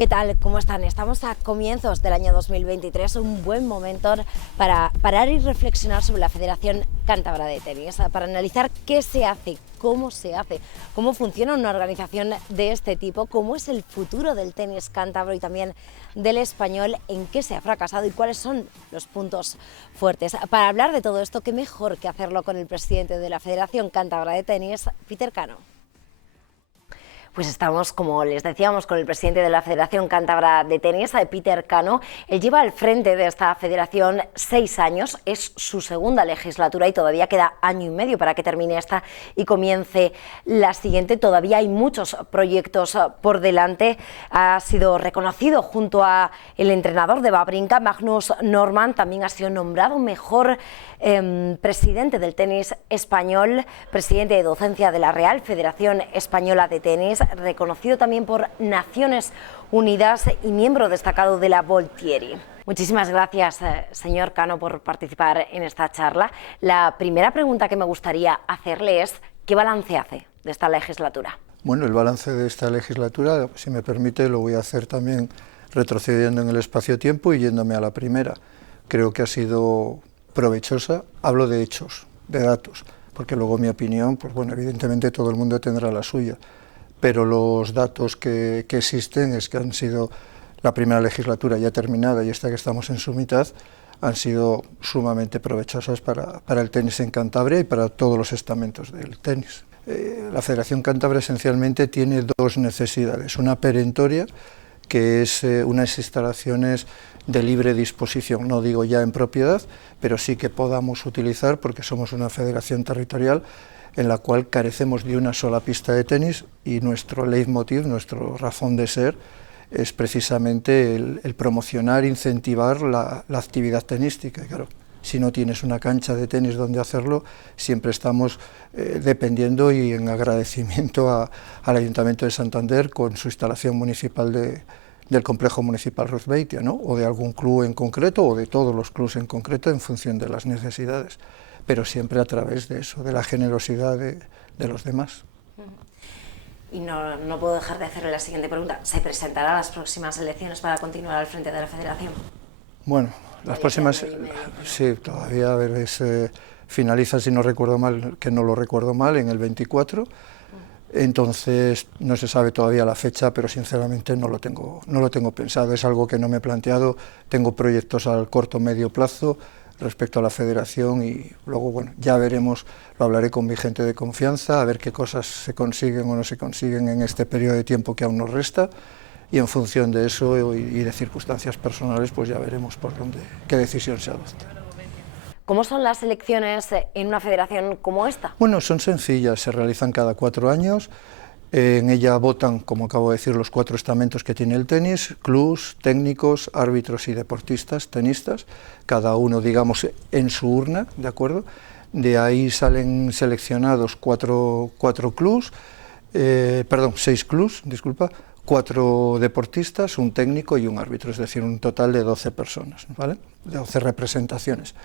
¿Qué tal? ¿Cómo están? Estamos a comienzos del año 2023, un buen momento para parar y reflexionar sobre la Federación Cántabra de Tenis, para analizar qué se hace, cómo funciona una organización de este tipo, cómo es el futuro del tenis cántabro y también del español, en qué se ha fracasado y cuáles son los puntos fuertes. Para hablar de todo esto, qué mejor que hacerlo con el presidente de la Federación Cántabra de Tenis, Peter Cano. Pues estamos, como les decíamos, con el presidente de la Federación Cántabra de Tenis, Peter Cano. Él lleva al frente de esta federación 6 años, es su segunda legislatura y todavía queda año y medio para que termine esta y comience la siguiente. Todavía hay muchos proyectos por delante. Ha sido reconocido junto a el entrenador de Wawrinka, Magnus Norman, también ha sido nombrado mejor presidente del tenis español, presidente de docencia de la Real Federación Española de Tenis, reconocido también por Naciones Unidas y miembro destacado de la Voltieri. Muchísimas gracias, señor Cano, por participar en esta charla. La primera pregunta que me gustaría hacerle es, ¿qué balance hace de esta legislatura? Bueno, el balance de esta legislatura, si me permite, lo voy a hacer también retrocediendo en el espacio-tiempo y yéndome a la primera. Creo que ha sido provechosa, hablo de hechos, de datos, porque luego mi opinión, pues bueno, evidentemente todo el mundo tendrá la suya, pero los datos que existen es que han sido la primera legislatura ya terminada y esta que estamos en su mitad, han sido sumamente provechosas para el tenis en Cantabria y para todos los estamentos del tenis. La Federación Cántabra esencialmente tiene dos necesidades, una perentoria, que es unas instalaciones de libre disposición, no digo ya en propiedad, pero sí que podamos utilizar porque somos una federación territorial en la cual carecemos de una sola pista de tenis y nuestro leitmotiv, nuestra razón de ser, es precisamente el promocionar, incentivar la actividad tenística. Y claro, si no tienes una cancha de tenis donde hacerlo, siempre estamos dependiendo y en agradecimiento al Ayuntamiento de Santander con su instalación municipal del complejo municipal Ruth Beitia, ¿no? O de algún club en concreto o de todos los clubes en concreto en función de las necesidades, pero siempre a través de eso, de la generosidad de los demás. Y no puedo dejar de hacerle la siguiente pregunta. ¿Se presentará a las próximas elecciones para continuar al frente de la Federación? Bueno, las próximas, sí, todavía a ver, finaliza, si no recuerdo mal, que no lo recuerdo mal, en el 24. Entonces no se sabe todavía la fecha, pero sinceramente no lo tengo pensado, es algo que no me he planteado. Tengo proyectos al corto medio plazo respecto a la federación y luego, bueno, ya veremos, lo hablaré con mi gente de confianza, a ver qué cosas se consiguen o no se consiguen en este periodo de tiempo que aún nos resta, y en función de eso y de circunstancias personales, pues ya veremos qué decisión se adopta. ¿Cómo son las elecciones en una federación como esta? Bueno, son sencillas, se realizan cada 4 años, en ella votan, como acabo de decir, los 4 estamentos que tiene el tenis, clubs, técnicos, árbitros y deportistas, tenistas, cada uno, digamos, en su urna, ¿de acuerdo? De ahí salen seleccionados 6 clubs, disculpa, 4 deportistas, un técnico y un árbitro, es decir, un total de 12 personas, ¿vale? 12 representaciones.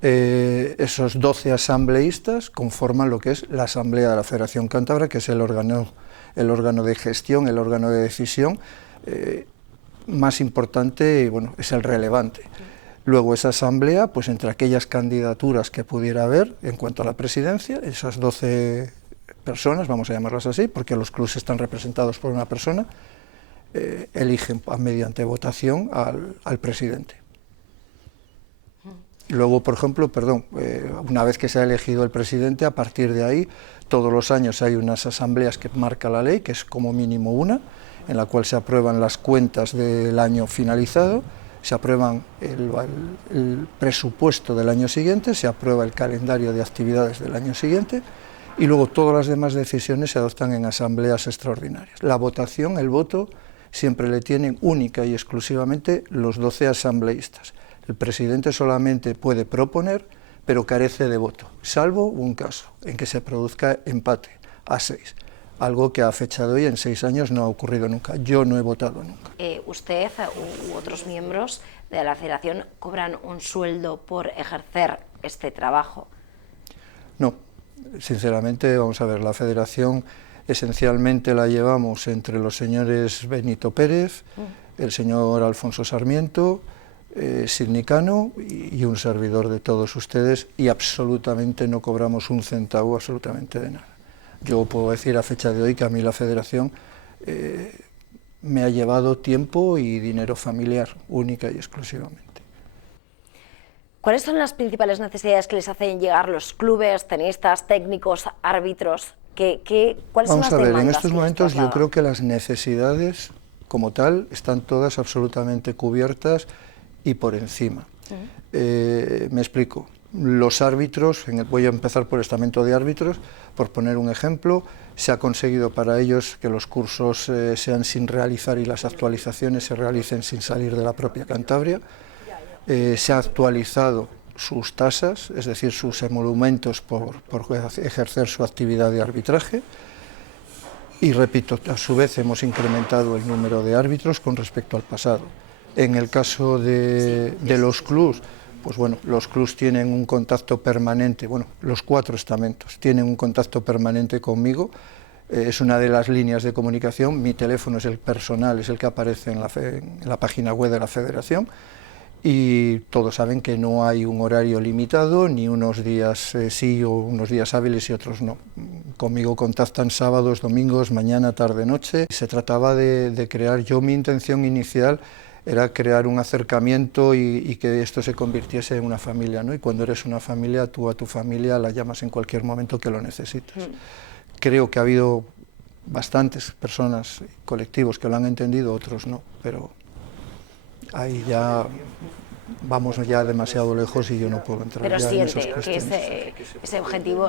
Esos 12 asambleístas conforman lo que es la Asamblea de la Federación Cántabra, que es el órgano de gestión, el órgano de decisión más importante, bueno, es el relevante. Luego esa asamblea, pues entre aquellas candidaturas que pudiera haber en cuanto a la presidencia, esas 12 personas, vamos a llamarlas así, porque los clubes están representados por una persona, eligen mediante votación al presidente. Luego, por ejemplo, una vez que se ha elegido el presidente, a partir de ahí, todos los años hay unas asambleas que marca la ley, que es como mínimo una, en la cual se aprueban las cuentas del año finalizado, se aprueban el presupuesto del año siguiente, se aprueba el calendario de actividades del año siguiente y luego todas las demás decisiones se adoptan en asambleas extraordinarias. La votación, el voto, siempre le tienen única y exclusivamente los 12 asambleístas. El presidente solamente puede proponer, pero carece de voto, salvo un caso en que se produzca empate a 6, algo que a fecha de hoy en 6 años no ha ocurrido nunca. Yo no he votado nunca. ¿Usted u otros miembros de la Federación cobran un sueldo por ejercer este trabajo? No, sinceramente, vamos a ver, la Federación esencialmente la llevamos entre los señores Benito Pérez, el señor Alfonso Sarmiento, Sidney Cano y un servidor de todos ustedes, y absolutamente no cobramos un centavo absolutamente de nada. Yo puedo decir a fecha de hoy que a mí la Federación me ha llevado tiempo y dinero familiar, única y exclusivamente. ¿Cuáles son las principales necesidades que les hacen llegar los clubes, tenistas, técnicos, árbitros? ¿Cuáles son las demandas? Vamos a ver, en estos momentos yo creo que las necesidades como tal están todas absolutamente cubiertas y por encima. Me explico. Los árbitros, voy a empezar por el estamento de árbitros, por poner un ejemplo, se ha conseguido para ellos que los cursos sean sin realizar y las actualizaciones se realicen sin salir de la propia Cantabria. Se ha actualizado sus tasas, es decir, sus emolumentos por ejercer su actividad de arbitraje. Y repito, a su vez hemos incrementado el número de árbitros con respecto al pasado. En el caso de los clubs, pues bueno, los clubs tienen un contacto permanente, bueno, los 4 estamentos tienen un contacto permanente conmigo, es una de las líneas de comunicación, mi teléfono es el personal, es el que aparece en la página web de la Federación, y todos saben que no hay un horario limitado, ni unos días sí o unos días hábiles y otros no. Conmigo contactan sábados, domingos, mañana, tarde, noche. Se trataba de crear, mi intención inicial era crear un acercamiento y que esto se convirtiese en una familia, ¿no? Y cuando eres una familia, tú a tu familia la llamas en cualquier momento que lo necesites. Creo que ha habido bastantes personas, colectivos que lo han entendido, otros no, pero ahí ya vamos ya demasiado lejos y yo no puedo entrar. Pero ya en esas siente que ese objetivo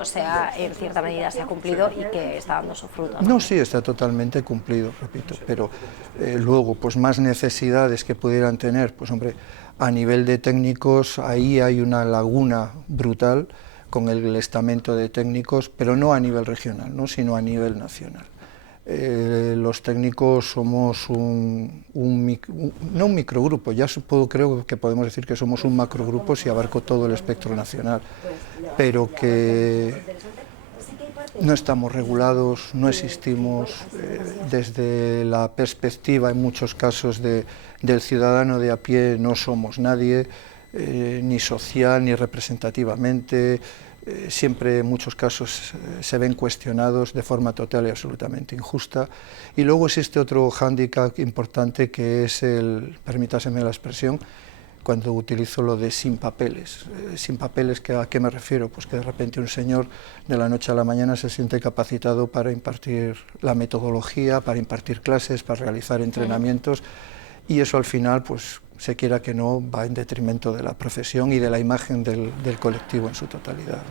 en cierta medida se ha cumplido y que está dando su fruto, ¿no? No, sí, está totalmente cumplido, repito, pero luego, pues más necesidades que pudieran tener, pues hombre, a nivel de técnicos, ahí hay una laguna brutal con el estamento de técnicos, pero no a nivel regional, ¿no? Sino a nivel nacional. Los técnicos somos no un microgrupo, ya creo que podemos decir que somos un macrogrupo si abarco todo el espectro nacional, pero que no estamos regulados, no existimos desde la perspectiva, en muchos casos, del ciudadano de a pie, no somos nadie, ni social ni representativamente. Siempre en muchos casos se ven cuestionados de forma total y absolutamente injusta. Y luego existe otro hándicap importante que es permítaseme la expresión, cuando utilizo lo de sin papeles. Sin papeles, ¿a qué me refiero? Pues que de repente un señor de la noche a la mañana se siente capacitado para impartir la metodología, para impartir clases, para realizar entrenamientos, y eso al final, pues se quiera que no, va en detrimento de la profesión y de la imagen del colectivo en su totalidad.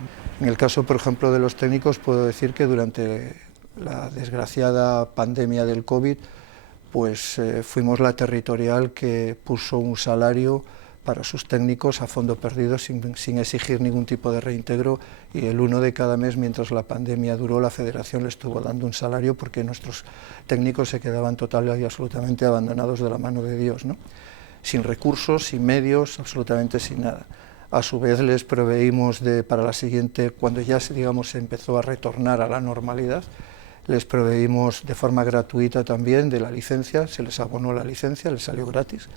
En el caso, por ejemplo, de los técnicos, puedo decir que durante la desgraciada pandemia del COVID, pues fuimos la territorial que puso un salario para sus técnicos a fondo perdido sin exigir ningún tipo de reintegro, y el 1 de cada mes, mientras la pandemia duró, la Federación le estuvo dando un salario porque nuestros técnicos se quedaban total y absolutamente abandonados de la mano de Dios, ¿no? Sin recursos, sin medios, absolutamente sin nada. A su vez les proveímos para la siguiente, cuando ya digamos se empezó a retornar a la normalidad, les proveímos de forma gratuita también de la licencia, se les abonó la licencia, les salió gratis,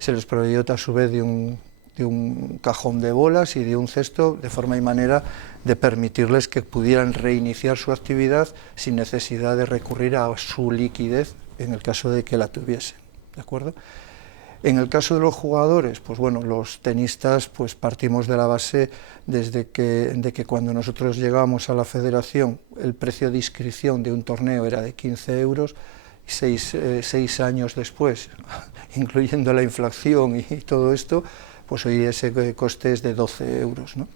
se les proveyó a su vez de un cajón de bolas y de un cesto, de forma y manera de permitirles que pudieran reiniciar su actividad sin necesidad de recurrir a su liquidez en el caso de que la tuviesen, ¿de acuerdo? En el caso de los jugadores, pues bueno, los tenistas, pues partimos de la base de que cuando nosotros llegamos a la Federación, el precio de inscripción de un torneo era de 15 euros, y 6 años después, incluyendo la inflación y todo esto, pues hoy ese coste es de 12 euros, ¿no?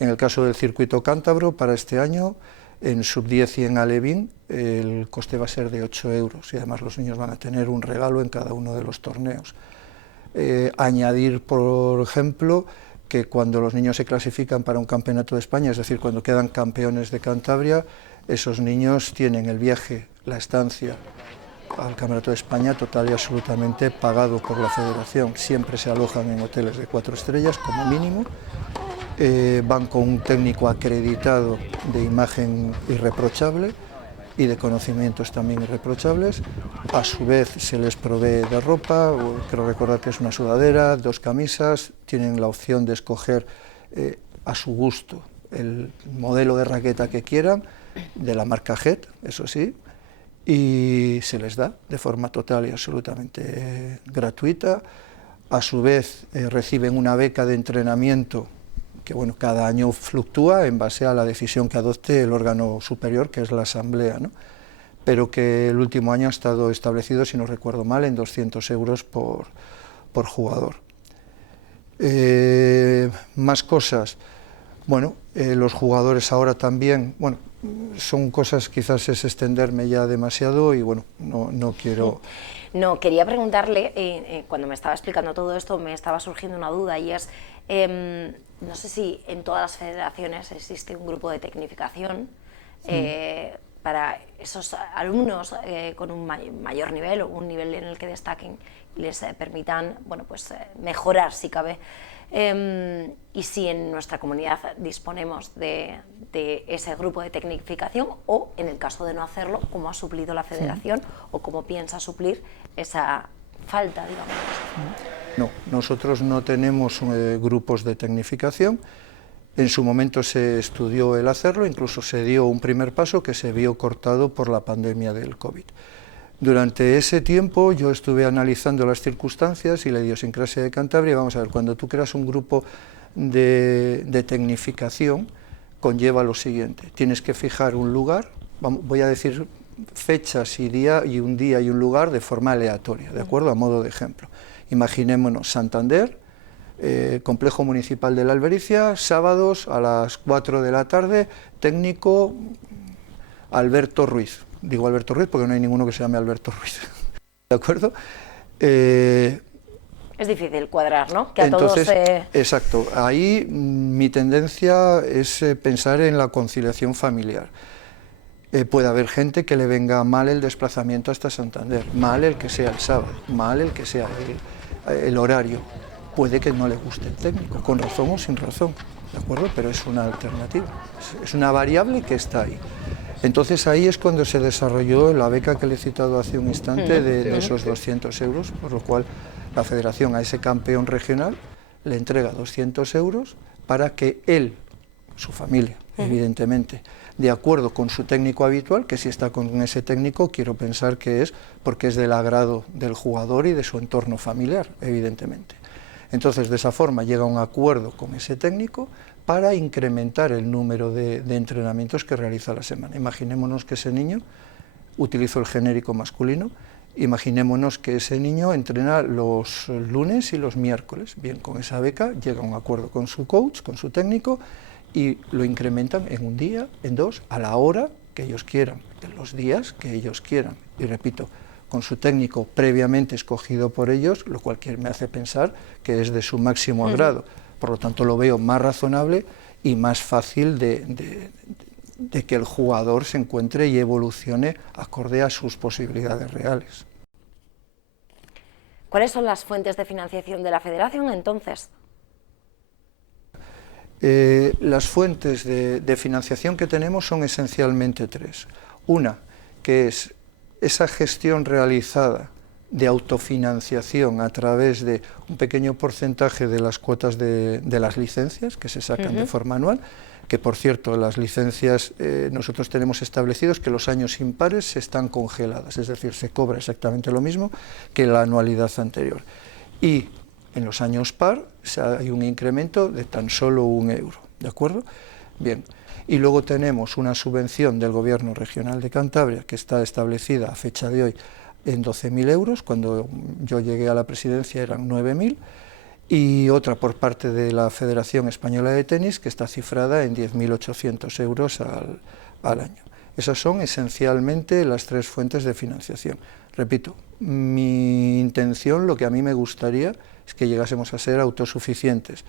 En el caso del circuito cántabro, para este año, en sub-10 y en alevín, el coste va a ser de 8 euros, y además los niños van a tener un regalo en cada uno de los torneos. Añadir, por ejemplo, que cuando los niños se clasifican para un campeonato de España, es decir, cuando quedan campeones de Cantabria, esos niños tienen el viaje, la estancia al Campeonato de España total y absolutamente pagado por la Federación. Siempre se alojan en hoteles de 4 estrellas como mínimo, van con un técnico acreditado de imagen irreprochable, y de conocimientos también irreprochables. A su vez se les provee de ropa, creo recordar que es una sudadera, 2 camisas, tienen la opción de escoger a su gusto el modelo de raqueta que quieran, de la marca Jet, eso sí, y se les da de forma total y absolutamente gratuita. A su vez reciben una beca de entrenamiento que bueno, cada año fluctúa en base a la decisión que adopte el órgano superior, que es la Asamblea, ¿no? Pero que el último año ha estado establecido, si no recuerdo mal, en 200 euros por jugador. Más cosas. Bueno, los jugadores ahora también, bueno, son cosas, quizás es extenderme ya demasiado y bueno, no quiero... No, quería preguntarle, cuando me estaba explicando todo esto, me estaba surgiendo una duda y es, no sé si en todas las federaciones existe un grupo de tecnificación para esos alumnos con un mayor nivel o un nivel en el que destaquen y les permitan, bueno, pues mejorar si cabe. Y si en nuestra comunidad disponemos de ese grupo de tecnificación o, en el caso de no hacerlo, cómo ha suplido la federación o cómo piensa suplir esa falta, digamos. No, nosotros no tenemos grupos de tecnificación. En su momento se estudió el hacerlo, incluso se dio un primer paso que se vio cortado por la pandemia del COVID. Durante ese tiempo yo estuve analizando las circunstancias y la idiosincrasia de Cantabria. Vamos a ver, cuando tú creas un grupo de tecnificación, conlleva lo siguiente: tienes que fijar un lugar, voy a decir fechas y un día y un lugar de forma aleatoria, ¿de acuerdo? A modo de ejemplo. Imaginémonos Santander, Complejo Municipal de la Albericia, sábados a las 4 de la tarde, técnico Alberto Ruiz. Digo Alberto Ruiz porque no hay ninguno que se llame Alberto Ruiz, ¿de acuerdo? Es difícil cuadrar, ¿no? Que a entonces, todos... Exacto, ahí mi tendencia es pensar en la conciliación familiar. Puede haber gente que le venga mal el desplazamiento hasta Santander, mal el que sea el sábado, mal el que sea el horario. Puede que no le guste el técnico, con razón o sin razón, ¿de acuerdo? Pero es una alternativa, es una variable que está ahí. Entonces ahí es cuando se desarrolló la beca que le he citado hace un instante de esos 200 euros, por lo cual la federación a ese campeón regional le entrega 200 euros para que él, su familia, evidentemente, de acuerdo con su técnico habitual, que si está con ese técnico, quiero pensar que es porque es del agrado del jugador y de su entorno familiar, evidentemente. Entonces, de esa forma llega a un acuerdo con ese técnico para incrementar el número de entrenamientos que realiza a la semana. Imaginémonos que ese niño, utilizo el genérico masculino, imaginémonos que ese niño entrena los lunes y los miércoles. Bien, con esa beca llega a un acuerdo con su coach, con su técnico, y lo incrementan en un día, en 2, a la hora que ellos quieran, en los días que ellos quieran. Y repito, con su técnico previamente escogido por ellos, lo cual me hace pensar que es de su máximo agrado. Por lo tanto, lo veo más razonable y más fácil de que el jugador se encuentre y evolucione acorde a sus posibilidades reales. ¿Cuáles son las fuentes de financiación de la federación, entonces? Las fuentes de financiación que tenemos son esencialmente 3. Una, que es esa gestión realizada de autofinanciación a través de un pequeño porcentaje de las cuotas de las licencias que se sacan de forma anual, que por cierto las licencias nosotros tenemos establecidos que los años impares están congeladas, es decir, se cobra exactamente lo mismo que la anualidad anterior. Y en los años par hay un incremento de tan solo 1 euro, ¿de acuerdo? Bien. Y luego tenemos una subvención del Gobierno Regional de Cantabria que está establecida a fecha de hoy en 12.000 euros, cuando yo llegué a la presidencia eran 9.000, y otra por parte de la Federación Española de Tenis que está cifrada en 10.800 euros al año. Esas son esencialmente las 3 fuentes de financiación. Repito, mi intención, lo que a mí me gustaría, es que llegásemos a ser autosuficientes.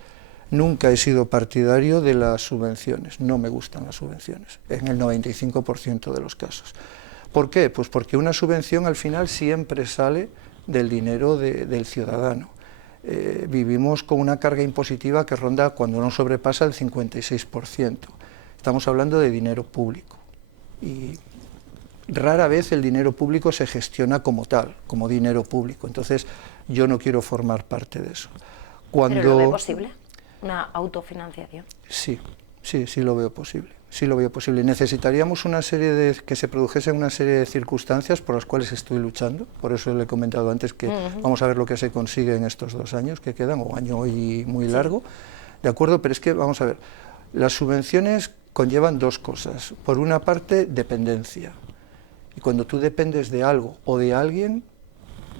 Nunca he sido partidario de las subvenciones, no me gustan las subvenciones, en el 95% de los casos. ¿Por qué? Pues porque una subvención al final siempre sale del dinero del ciudadano. Vivimos con una carga impositiva que ronda, cuando no sobrepasa, el 56%. Estamos hablando de dinero público y rara vez el dinero público se gestiona como tal, como dinero público. Entonces, yo no quiero formar parte de eso. ¿Pero lo ve posible? ¿Una autofinanciación? Sí, sí lo veo posible. Sí lo veo posible. Necesitaríamos que se produjesen una serie de circunstancias por las cuales estoy luchando. Por eso le he comentado antes que vamos a ver lo que se consigue en estos 2 años que quedan, o año y muy largo. ¿De acuerdo? Pero es que, vamos a ver, las subvenciones conllevan 2 cosas. Por una parte, dependencia. Y cuando tú dependes de algo o de alguien,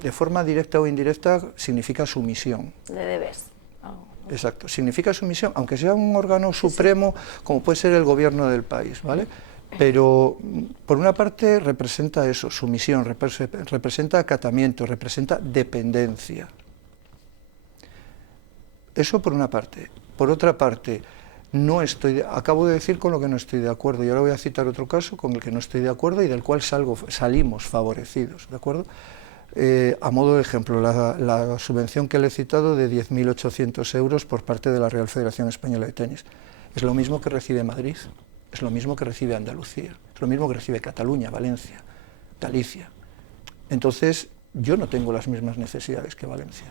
de forma directa o indirecta, significa sumisión. Le debes. Exacto, significa sumisión, aunque sea un órgano supremo, como puede ser el gobierno del país, ¿vale? Pero, por una parte, representa eso, sumisión, representa acatamiento, representa dependencia. Eso por una parte. Por otra parte, acabo de decir con lo que no estoy de acuerdo, y ahora voy a citar otro caso con el que no estoy de acuerdo y del cual salimos favorecidos, ¿de acuerdo? A modo de ejemplo, la subvención que le he citado de 10.800 euros por parte de la Real Federación Española de Tenis. Es lo mismo que recibe Madrid, es lo mismo que recibe Andalucía, es lo mismo que recibe Cataluña, Valencia, Galicia. Entonces, yo no tengo las mismas necesidades que Valencia,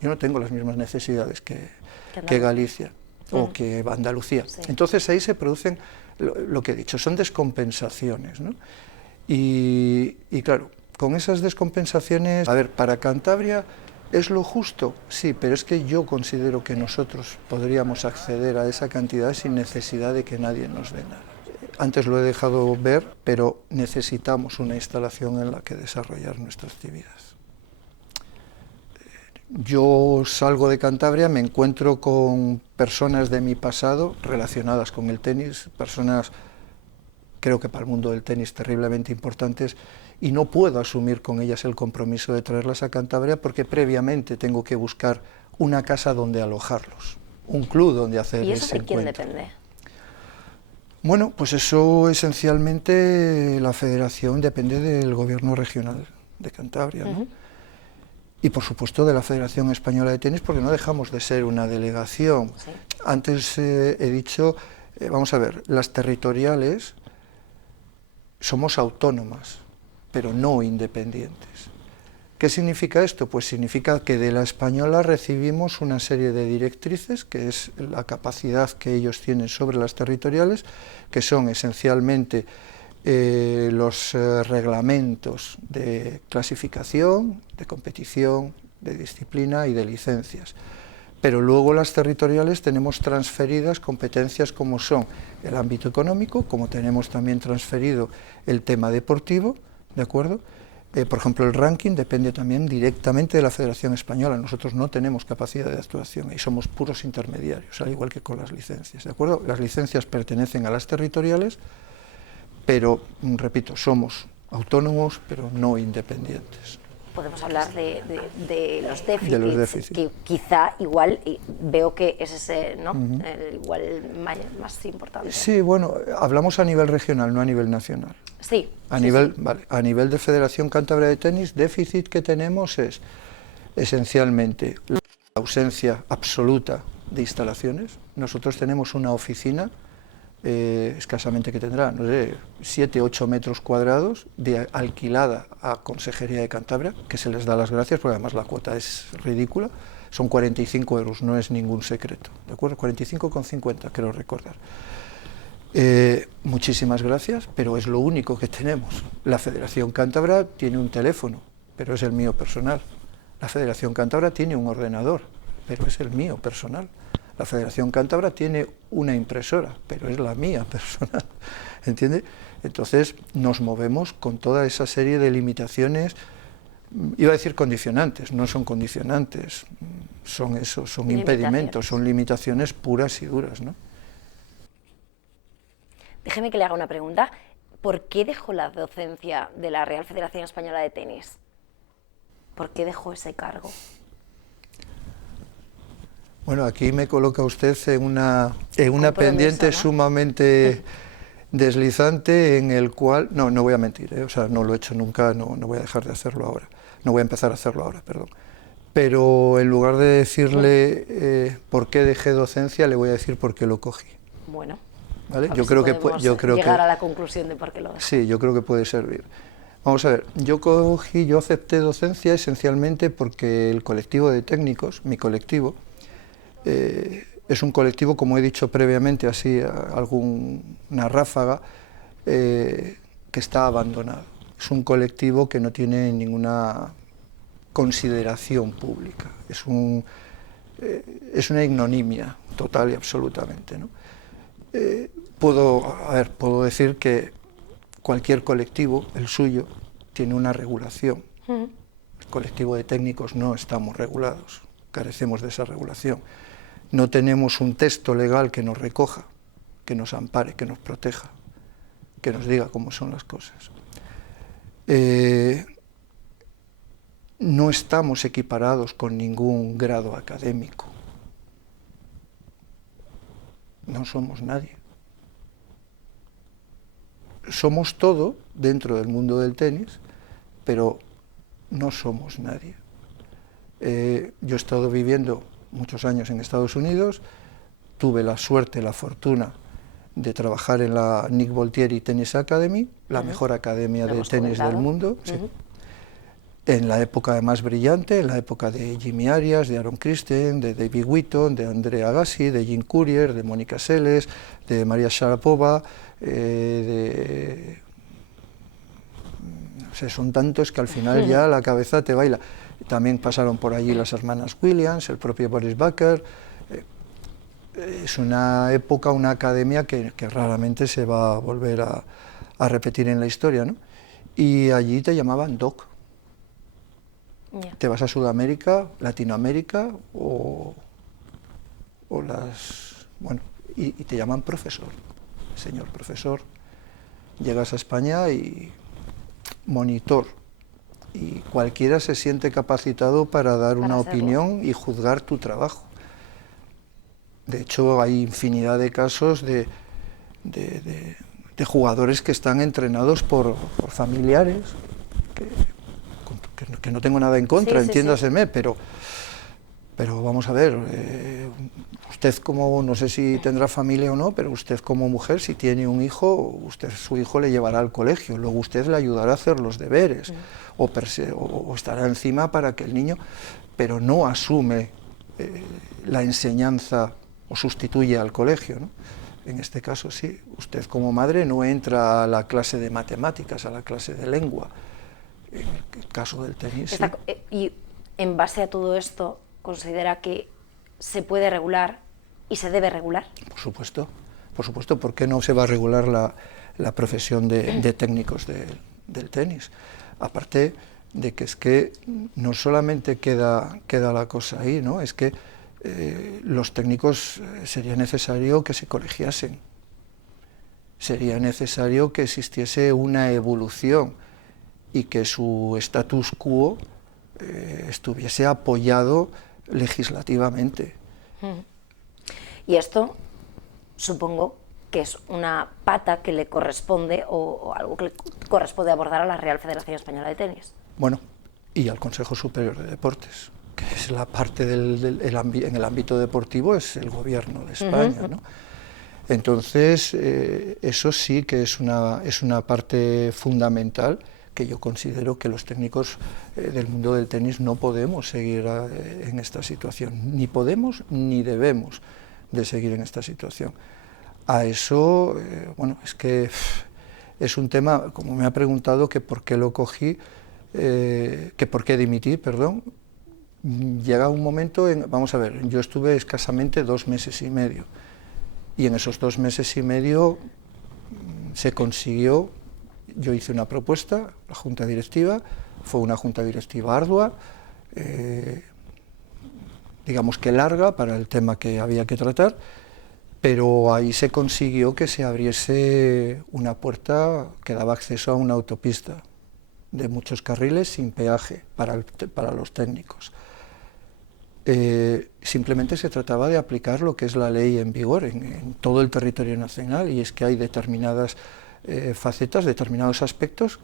yo no tengo las mismas necesidades que Galicia o que Andalucía. Sí. Entonces, ahí se producen, lo que he dicho, son descompensaciones, ¿no? Y claro, con esas descompensaciones, a ver, para Cantabria ¿es lo justo? Sí, pero es que yo considero que nosotros podríamos acceder a esa cantidad sin necesidad de que nadie nos dé nada. Antes lo he dejado ver, pero necesitamos una instalación en la que desarrollar nuestra actividad. Yo salgo de Cantabria, me encuentro con personas de mi pasado relacionadas con el tenis, personas, creo que para el mundo del tenis, terriblemente importantes, y no puedo asumir con ellas el compromiso de traerlas a Cantabria porque previamente tengo que buscar una casa donde alojarlos, un club donde hacer ese encuentro. ¿Y eso de quién depende? Bueno, pues eso esencialmente la federación depende del gobierno regional de Cantabria, ¿no? Y por supuesto de la Federación Española de Tenis, porque no dejamos de ser una delegación. Sí. Antes he dicho, vamos a ver, las territoriales somos autónomas, pero no independientes. ¿Qué significa esto? Pues significa que de la española recibimos una serie de directrices, que es la capacidad que ellos tienen sobre las territoriales, que son esencialmente los reglamentos de clasificación, de competición, de disciplina y de licencias. Pero luego las territoriales tenemos transferidas competencias como son el ámbito económico, como tenemos también transferido el tema deportivo, ¿de acuerdo? Por ejemplo, el ranking depende también directamente de la Federación Española. Nosotros no tenemos capacidad de actuación y somos puros intermediarios, al igual que con las licencias, ¿de acuerdo? Las licencias pertenecen a las territoriales, pero, repito, somos autónomos, pero no independientes. Podemos hablar de los déficits, que quizá igual veo que es ese, ¿no? Igual más importante. Sí, bueno, hablamos a nivel regional, no a nivel nacional. Sí. Vale, a nivel de Federación Cántabra de Tenis, déficit que tenemos es esencialmente la ausencia absoluta de instalaciones. Nosotros tenemos una oficina escasamente que tendrá, no sé, 7, 8 metros cuadrados alquilada a Consejería de Cantabria, que se les da las gracias, porque además la cuota es ridícula, son 45 euros, no es ningún secreto, ¿de acuerdo? 45,50, creo recordar. Muchísimas gracias, pero es lo único que tenemos. La Federación Cántabra tiene un teléfono, pero es el mío personal. La Federación Cántabra tiene un ordenador, pero es el mío personal. La Federación Cántabra tiene una impresora, pero es la mía personal, ¿entiende? Entonces nos movemos con toda esa serie de limitaciones, iba a decir condicionantes, no son condicionantes, son eso, son impedimentos, son limitaciones puras y duras, ¿no? Déjeme que le haga una pregunta. ¿Por qué dejó la docencia de la Real Federación Española de Tenis? ¿Por qué dejó ese cargo? Bueno, aquí me coloca usted en una pendiente, ¿no?, sumamente deslizante, en el cual, no voy a mentir, o sea, no lo he hecho nunca, no voy a dejar de hacerlo ahora, no voy a empezar a hacerlo ahora, perdón. Pero en lugar de decirle por qué dejé docencia, le voy a decir por qué lo cogí. Bueno. ¿vale? Yo creo que llegar a la conclusión de por qué lo dejo. Sí, yo creo que puede servir. Vamos a ver, yo acepté docencia esencialmente porque el colectivo de técnicos, mi colectivo, es un colectivo, como he dicho previamente, así alguna ráfaga, que está abandonado. Es un colectivo que no tiene ninguna consideración pública. Es una ignominia total y absolutamente, ¿no? Puedo decir que cualquier colectivo, el suyo, tiene una regulación. El colectivo de técnicos no estamos regulados, carecemos de esa regulación. No tenemos un texto legal que nos recoja, que nos ampare, que nos proteja, que nos diga cómo son las cosas. No estamos equiparados con ningún grado académico. No somos nadie. Somos todo dentro del mundo del tenis, pero no somos nadie. Yo he estado viviendo muchos años en Estados Unidos, tuve la suerte, la fortuna de trabajar en la Nick Boltieri Tennis Academy, la mejor academia de tenis del mundo, sí. En la época más brillante, en la época de Jimmy Arias, de Aaron Kristen, de David Wheaton, de Andrea Agassi, de Jim Courier, de Mónica Seles, de Maria Sharapova, no sé, son tantos que al final ya la cabeza te baila. También pasaron por allí las hermanas Williams, el propio Boris Becker. Es una época, una academia que raramente se va a volver a repetir en la historia, ¿no? Y allí te llamaban Doc. Yeah. Te vas a Sudamérica, Latinoamérica y te llaman profesor, señor profesor. Llegas a España y monitor, y cualquiera se siente capacitado para dar una opinión y juzgar tu trabajo. De hecho, hay infinidad de casos de jugadores que están entrenados por familiares, que no tengo nada en contra, sí, entiéndaseme, sí. Pero vamos a ver, usted como, no sé si tendrá familia o no, pero usted como mujer, si tiene un hijo, su hijo le llevará al colegio, luego usted le ayudará a hacer los deberes, o estará encima para que el niño, pero no asume la enseñanza o sustituye al colegio, ¿no? En este caso sí, usted como madre no entra a la clase de matemáticas, a la clase de lengua. En el caso del tenis, sí. Y en base a todo esto, ¿considera que se puede regular y se debe regular? Por supuesto, ¿por qué no se va a regular la profesión de técnicos del tenis? Aparte de que es que no solamente queda la cosa ahí, ¿no? Es que los técnicos sería necesario que se colegiasen, sería necesario que existiese una evolución y que su status quo estuviese apoyado legislativamente. Y esto, supongo que es una pata que le corresponde o algo que le corresponde abordar a la Real Federación Española de Tenis. Bueno, y al Consejo Superior de Deportes, que es la parte en el ámbito deportivo, es el gobierno de España, ¿no? Entonces, eso sí que es una parte fundamental, que yo considero que los técnicos del mundo del tenis no podemos seguir en esta situación, ni podemos ni debemos de seguir en esta situación. A eso, bueno, es que es un tema, como me ha preguntado, que por qué lo cogí, que por qué dimití, perdón. Llega un momento, vamos a ver, yo estuve escasamente 2 meses y medio, y en esos 2 meses y medio se consiguió. Yo hice una propuesta, la junta directiva, fue una junta directiva ardua, digamos que larga para el tema que había que tratar, pero ahí se consiguió que se abriese una puerta que daba acceso a una autopista de muchos carriles sin peaje para los técnicos. Simplemente se trataba de aplicar lo que es la ley en vigor en todo el territorio nacional, y es que hay determinadas facetas, determinados aspectos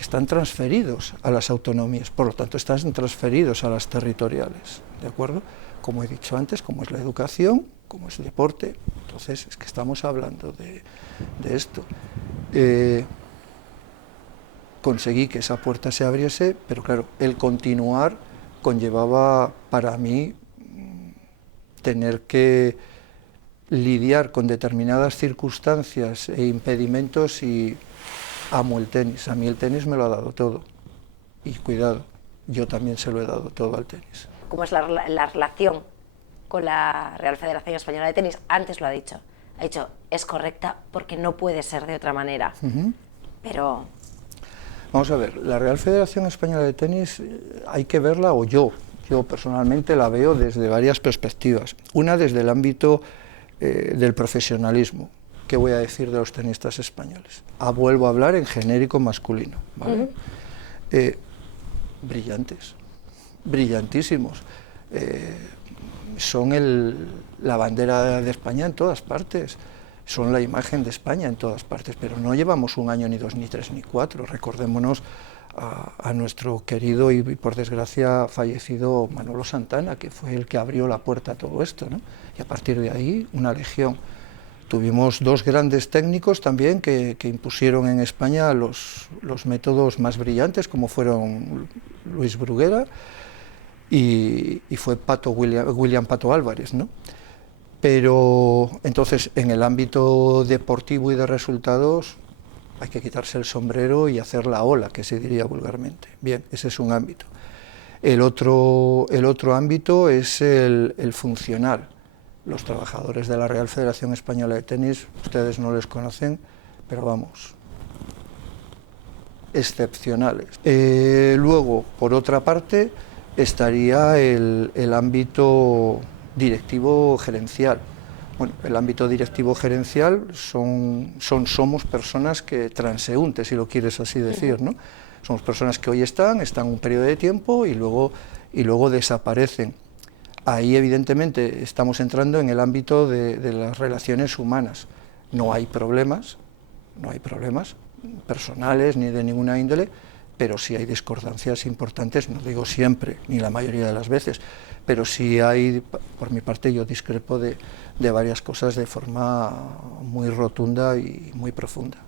que están transferidos a las autonomías, por lo tanto están transferidos a las territoriales, ¿de acuerdo? Como he dicho antes, como es la educación, como es el deporte, entonces es que estamos hablando de esto. Conseguí que esa puerta se abriese, pero claro, el continuar conllevaba para mí tener que lidiar con determinadas circunstancias e impedimentos, y amo el tenis. A mí el tenis me lo ha dado todo. Y cuidado, yo también se lo he dado todo al tenis. ¿Cómo es la relación con la Real Federación Española de Tenis? Antes lo ha dicho, es correcta porque no puede ser de otra manera. Pero... Vamos a ver, la Real Federación Española de Tenis hay que verla, o yo personalmente la veo desde varias perspectivas. Una desde el ámbito del profesionalismo. ¿Qué voy a decir de los tenistas españoles? Vuelvo a hablar en genérico masculino, ¿vale? Brillantes, brillantísimos. Son la bandera de España en todas partes, son la imagen de España en todas partes, pero no llevamos un año, ni dos, ni tres, ni cuatro. Recordémonos a nuestro querido y por desgracia fallecido Manolo Santana, que fue el que abrió la puerta a todo esto, ¿no? Y a partir de ahí una legión. Tuvimos dos grandes técnicos también que impusieron en España los métodos más brillantes, como fueron Luis Bruguera y fue William Pato Álvarez, ¿no? Pero entonces en el ámbito deportivo y de resultados hay que quitarse el sombrero y hacer la ola, que se diría vulgarmente. Bien, ese es un ámbito. El otro ámbito es el funcional. Los trabajadores de la Real Federación Española de Tenis, ustedes no les conocen, pero vamos, excepcionales. Luego, por otra parte, estaría el ámbito directivo gerencial. Bueno, el ámbito directivo gerencial somos personas que transeúntes, si lo quieres así decir, ¿no? Somos personas que hoy están un periodo de tiempo y luego desaparecen. Ahí evidentemente estamos entrando en el ámbito de las relaciones humanas. No hay problemas personales ni de ninguna índole, pero sí hay discordancias importantes, no digo siempre, ni la mayoría de las veces, pero sí hay, por mi parte yo discrepo de varias cosas de forma muy rotunda y muy profunda.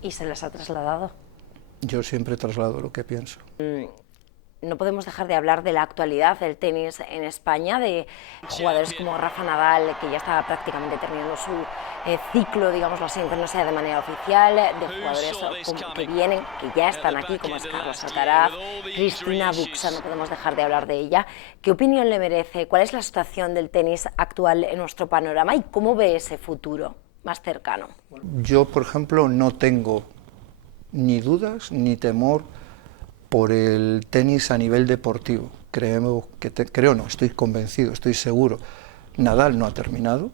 ¿Y se les ha trasladado? Yo siempre traslado lo que pienso. No podemos dejar de hablar de la actualidad del tenis en España, de jugadores como Rafa Nadal, que ya está prácticamente terminando su ciclo, digámoslo así, aunque no sea de manera oficial, de jugadores que vienen, que ya están aquí, como es Carlos Alcaraz, Cristina Buxa, no podemos dejar de hablar de ella. ¿Qué opinión le merece? ¿Cuál es la situación del tenis actual en nuestro panorama y cómo ve ese futuro más cercano? Yo, por ejemplo, no tengo ni dudas ni temor por el tenis a nivel deportivo. Estoy convencido, estoy seguro. Nadal no ha terminado,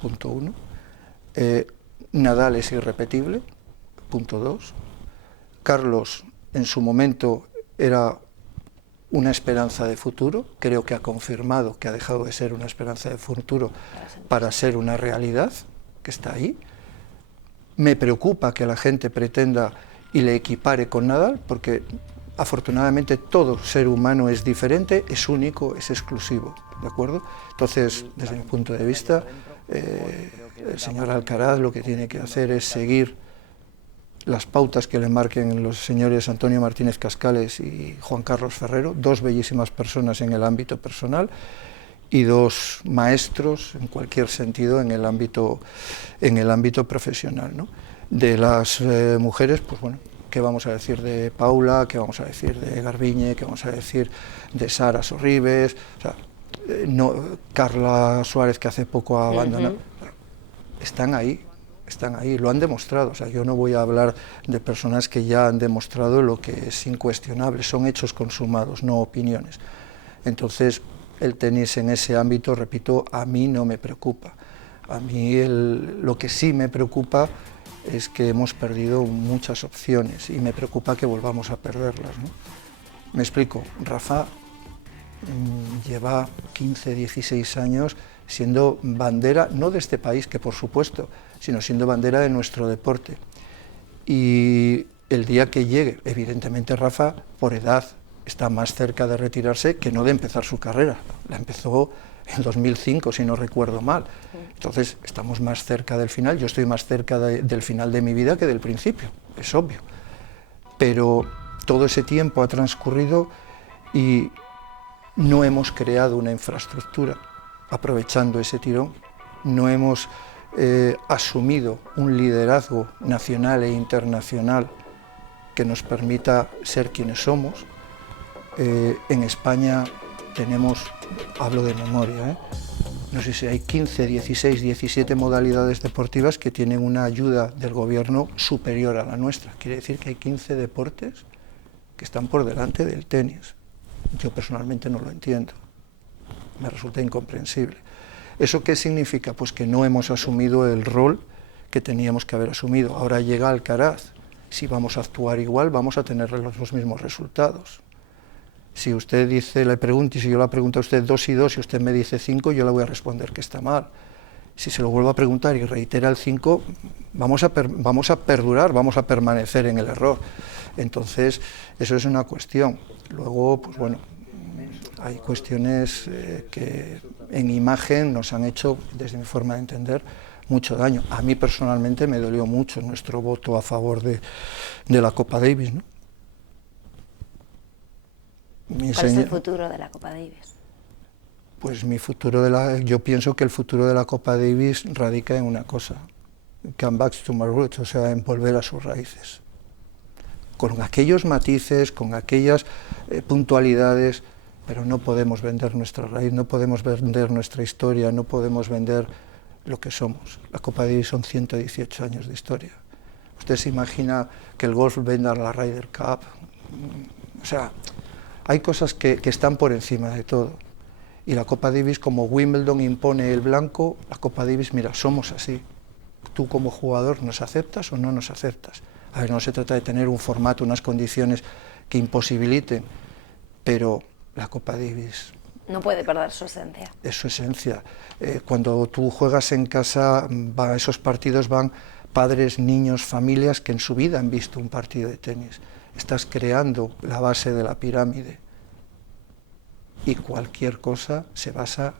punto uno. Nadal es irrepetible, punto dos. Carlos, en su momento, era una esperanza de futuro. Creo que ha confirmado que ha dejado de ser una esperanza de futuro para ser una realidad, que está ahí. Me preocupa que la gente pretenda y le equipare con Nadal, porque afortunadamente todo ser humano es diferente, es único, es exclusivo, ¿de acuerdo? Entonces, desde mi punto de vista, el señor Alcaraz lo que tiene que hacer es seguir las pautas que le marquen los señores Antonio Martínez Cascales y Juan Carlos Ferrero, dos bellísimas personas en el ámbito personal y dos maestros en cualquier sentido en el ámbito profesional, ¿no? De las mujeres, pues bueno, ¿qué vamos a decir de Paula? ¿Qué vamos a decir de Garbiñe? ¿Qué vamos a decir de Sara Sorribes? O sea, Carla Suárez, que hace poco ha abandonado. Están ahí, lo han demostrado. O sea, yo no voy a hablar de personas que ya han demostrado lo que es incuestionable, son hechos consumados, no opiniones. Entonces, el tenis en ese ámbito, repito, a mí no me preocupa. A mí lo que sí me preocupa es que hemos perdido muchas opciones y me preocupa que volvamos a perderlas, ¿no? Me explico, Rafa lleva 15, 16 años siendo bandera, no de este país, que por supuesto, sino siendo bandera de nuestro deporte. Y el día que llegue. Evidentemente Rafa, por edad, está más cerca de retirarse que no de empezar su carrera. La empezó en 2005, si no recuerdo mal. Entonces, estamos más cerca del final. Yo estoy más cerca del final de mi vida que del principio, es obvio. Pero todo ese tiempo ha transcurrido y no hemos creado una infraestructura aprovechando ese tirón, no hemos asumido un liderazgo nacional e internacional que nos permita ser quienes somos. En España tenemos, hablo de memoria, no sé si hay 15, 16, 17 modalidades deportivas que tienen una ayuda del gobierno superior a la nuestra. Quiere decir que hay 15 deportes que están por delante del tenis. Yo personalmente no lo entiendo, me resulta incomprensible. ¿Eso qué significa? Pues que no hemos asumido el rol que teníamos que haber asumido. Ahora llega Alcaraz, si vamos a actuar igual vamos a tener los mismos resultados. Si usted dice, le pregunto, y si yo le pregunto a usted 2 y 2 y usted me dice 5, yo le voy a responder que está mal. Si se lo vuelvo a preguntar y reitera el 5, vamos a perdurar, vamos a permanecer en el error. Entonces, eso es una cuestión. Luego, pues bueno, hay cuestiones que en imagen nos han hecho, desde mi forma de entender, mucho daño. A mí personalmente me dolió mucho nuestro voto a favor de la Copa Davis, ¿no? ¿Cuál es el futuro de la Copa Davis? Pues yo pienso que el futuro de la Copa Davis radica en una cosa, come back to my roots, o sea, en volver a sus raíces. Con aquellos matices, con aquellas puntualidades, pero no podemos vender nuestra raíz, no podemos vender nuestra historia, no podemos vender lo que somos. La Copa Davis son 118 años de historia. ¿Usted se imagina que el golf venda la Ryder Cup? O sea, hay cosas que están por encima de todo. Y la Copa Davis, como Wimbledon impone el blanco, la Copa Davis, mira, somos así. Tú como jugador nos aceptas o no nos aceptas. A ver, no se trata de tener un formato, unas condiciones que imposibiliten, pero la Copa Davis no puede perder su esencia. Es su esencia. Cuando tú juegas en casa, a esos partidos van padres, niños, familias que en su vida han visto un partido de tenis. Estás creando la base de la pirámide. Y cualquier cosa se basa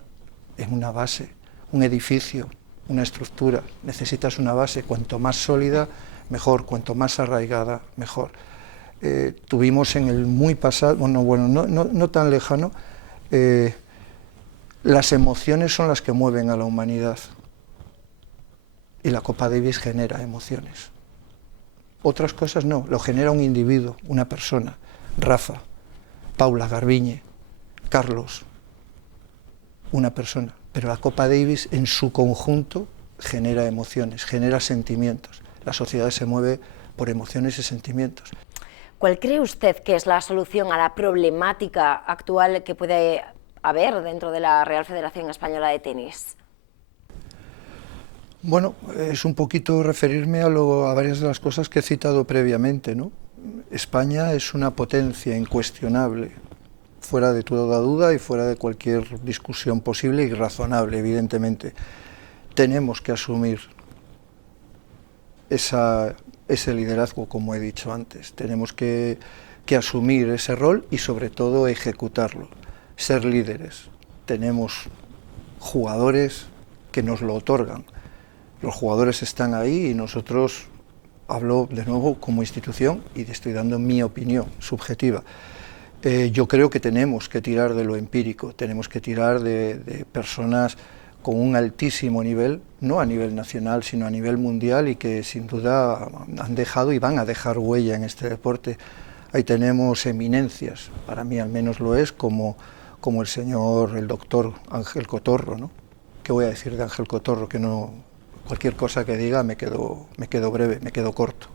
en una base, un edificio, una estructura. Necesitas una base, cuanto más sólida, mejor, cuanto más arraigada, mejor. Tuvimos en el muy pasado, no tan lejano, las emociones son las que mueven a la humanidad. Y la Copa Davis genera emociones. Otras cosas no, lo genera un individuo, una persona. Rafa, Paula, Garbiñe, Carlos, una persona. Pero la Copa Davis en su conjunto genera emociones, genera sentimientos. La sociedad se mueve por emociones y sentimientos. ¿Cuál cree usted que es la solución a la problemática actual que puede haber dentro de la Real Federación Española de Tenis? Bueno, es un poquito referirme a varias de las cosas que he citado previamente, ¿no? España es una potencia incuestionable, fuera de toda duda y fuera de cualquier discusión posible y razonable, evidentemente. Tenemos que asumir ese liderazgo, como he dicho antes. Tenemos que asumir ese rol y sobre todo ejecutarlo, ser líderes. Tenemos jugadores que nos lo otorgan. Los jugadores están ahí y nosotros, hablo de nuevo como institución y estoy dando mi opinión subjetiva. Yo creo que tenemos que tirar de lo empírico, tenemos que tirar de personas con un altísimo nivel, no a nivel nacional, sino a nivel mundial y que sin duda han dejado y van a dejar huella en este deporte. Ahí tenemos eminencias, para mí al menos lo es, como el doctor Ángel Cotorro, ¿no? ¿Qué voy a decir de Ángel Cotorro? Que no, cualquier cosa que diga me quedo breve, me quedo corto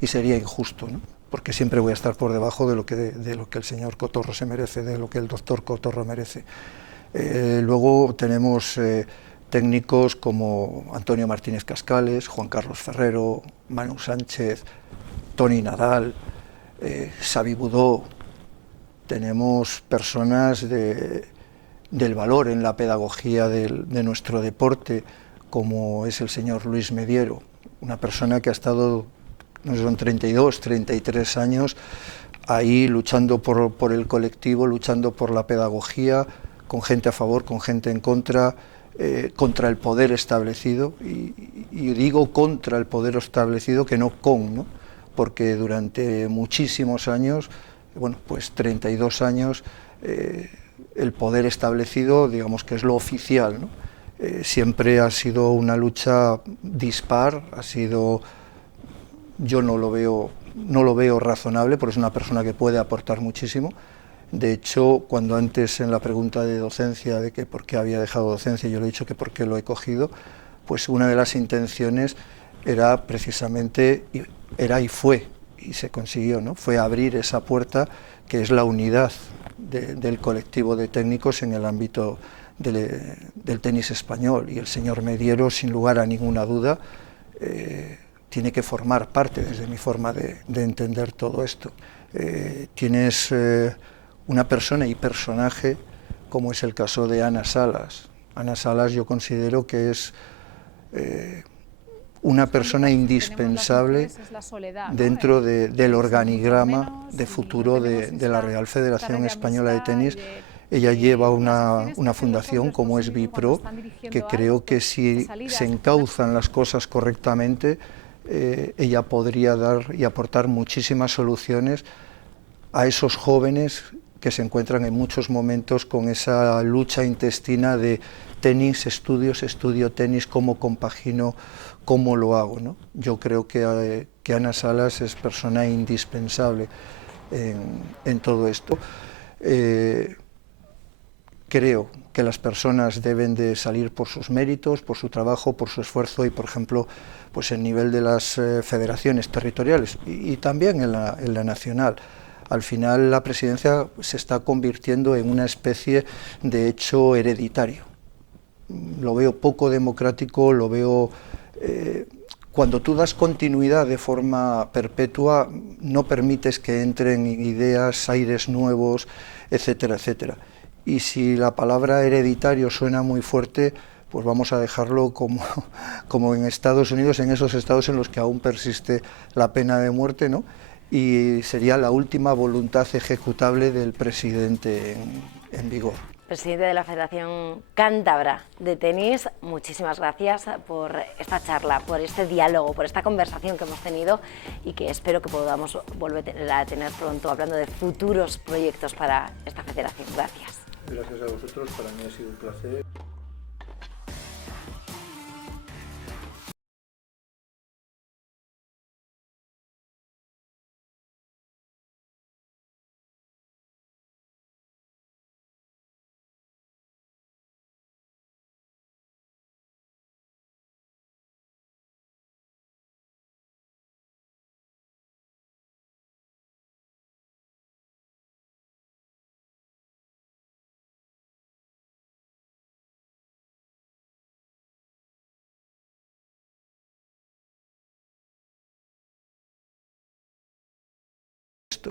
y sería injusto, ¿no? Porque siempre voy a estar por debajo de lo que el señor Cotorro se merece, de lo que el doctor Cotorro merece. Luego tenemos técnicos como Antonio Martínez Cascales, Juan Carlos Ferrero, Manu Sánchez, Toni Nadal, Xavi Budó. Tenemos personas del valor en la pedagogía de nuestro deporte, como es el señor Luis Mediero, una persona que ha estado no sé, son 32, 33 años, ahí luchando por el colectivo, luchando por la pedagogía, con gente a favor, con gente en contra el poder establecido, y digo contra el poder establecido que no con, ¿no? Porque durante muchísimos años, bueno, pues 32 años, el poder establecido, digamos que es lo oficial, ¿no? Siempre ha sido una lucha dispar, yo no lo veo razonable, porque es una persona que puede aportar muchísimo. De hecho, cuando antes en la pregunta de docencia, de que por qué había dejado docencia, yo le he dicho que por qué lo he cogido, pues una de las intenciones era precisamente, y se consiguió, ¿no? Fue abrir esa puerta que es la unidad del colectivo de técnicos en el ámbito del tenis español, y el señor Mediero, sin lugar a ninguna duda, tiene que formar parte, desde mi forma de entender todo esto. Tienes una persona y personaje como es el caso de Ana Salas. Ana Salas yo considero que es una persona indispensable dentro del organigrama de futuro de la Real Federación Española de Tenis. Ella lleva una fundación como es Bipro, que creo que si se encauzan las cosas correctamente, ella podría dar y aportar muchísimas soluciones a esos jóvenes que se encuentran en muchos momentos con esa lucha intestina de tenis, estudio tenis, cómo compagino, cómo lo hago, ¿no? Yo creo que Ana Salas es persona indispensable en todo esto. Creo que las personas deben de salir por sus méritos, por su trabajo, por su esfuerzo, y por ejemplo, pues el nivel de las federaciones territoriales y también en la nacional. Al final la presidencia se está convirtiendo en una especie de hecho hereditario. Lo veo poco democrático, lo veo... cuando tú das continuidad de forma perpetua, no permites que entren ideas, aires nuevos, etcétera, etcétera. Y si la palabra hereditario suena muy fuerte, pues vamos a dejarlo como en Estados Unidos, en esos estados en los que aún persiste la pena de muerte, ¿no? Y sería la última voluntad ejecutable del presidente en vigor. Presidente de la Federación Cántabra de Tenis, muchísimas gracias por esta charla, por este diálogo, por esta conversación que hemos tenido, y que espero que podamos volver a tener pronto, hablando de futuros proyectos para esta federación. Gracias. Gracias a vosotros, para mí ha sido un placer.